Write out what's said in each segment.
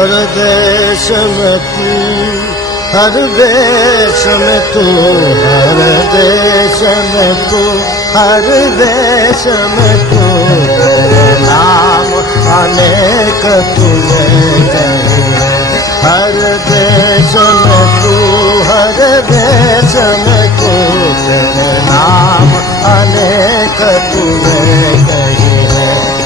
हर देश में तू, हर देश में तू, हर देश में तू, हर देश में तू, तेरे नाम अनेक तूने कहे। हर देश में तू, हर देश में तू, तेरे नाम अनेक तूने कहे।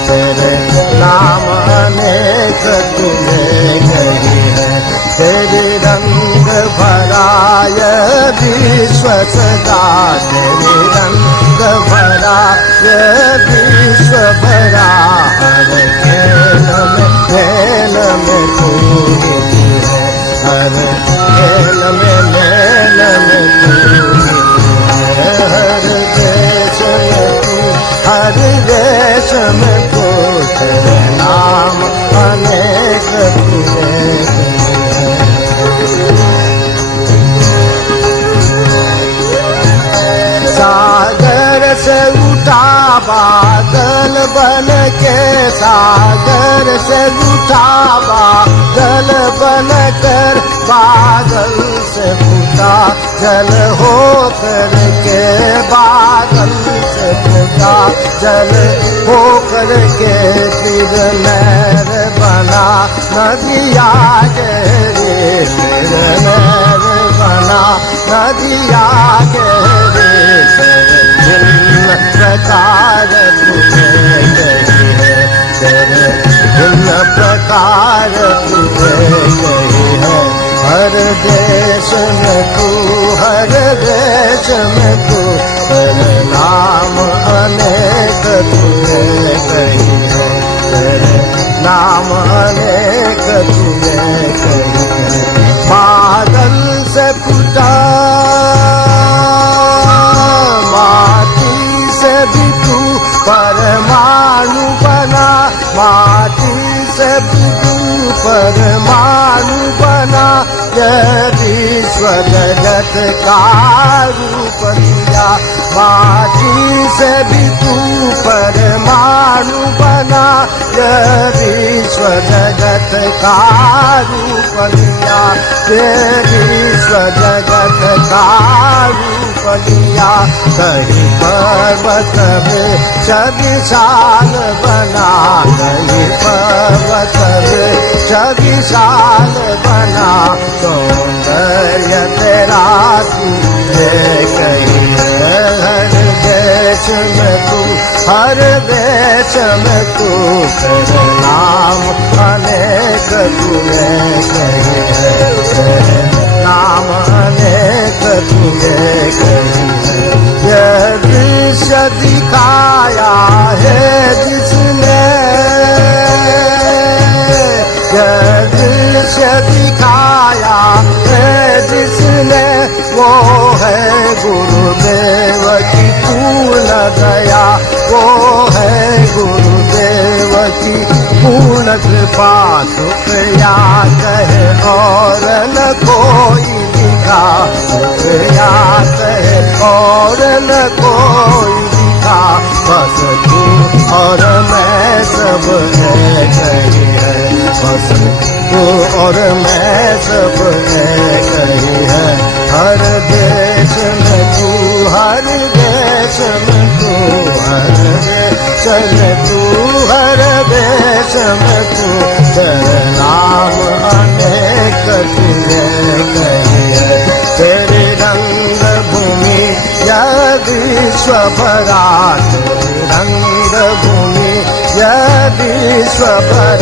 तेरे नाम अनेक तूने कहे है। तेरी रंग भरा ये विश्व सदा, तेरे रंग भरा ये विश्व भरा। हर खेल में तू ही है, हर खेल में मेल में तू ही है। हर देश में तू, हर देश में तू, तेरे नाम अनेक तूने कहे। सागर से उठा बादल बन के, सागर से उठा बादल बन कर, बादल से फूटा जल हो कर के, बादल से फूटा जल हो कर के। फिर नहर बना नदिया रे, फिर नहर बना नदिया रे। भिन्न प्रकार तुझे कही है, तेरे भिन्न प्रकार तुझे कही है। हर देश में तू, हर देश में तू, तेरे नाम अनेक तुझे कही है। तेरे नाम अनेक तुझे कही है। बादल से फूटा माटी से भी तू परमाणु बना, माटी से भी तू परमाणु बना। यह विश्व जगत का रूप लिया, माटी से भी तू परमाणु बना। यह विश्व जगत का रूप लिया, यह विश्व जगत का रूप लिया। कहीं पर्वत में विशाल बना, कहीं पर्वत में विशाल बना। सौंदर्य तेरा तुझे कही है। हर देश में तू, हर देश में तू, तेरे नाम अनेक तूने कही है। तेरे नाम अनेक तूने कही है। यह दृश्य दिखाया है जिसने, यह दृश्य दिखाया है जिसने, वो है गुरुदेव की पूर्ण दया, वो है गुरुदेव की पूर्ण कृपा। शुक्रिया कहे और न कोई दिखा, शुक्रिया कहे और न कोई दिखा। बस तू और मैं सब है कही है, बस तू और मैं सब है कही है। हर देश में तू, हर देश में तू, हर देश में तू, हर देश में तू, तेरे नाम अनेक तूने कही है। तेरी रंग भूमि यह विश्व भरा, तेरी रंग भूमि यह विश्व भरा।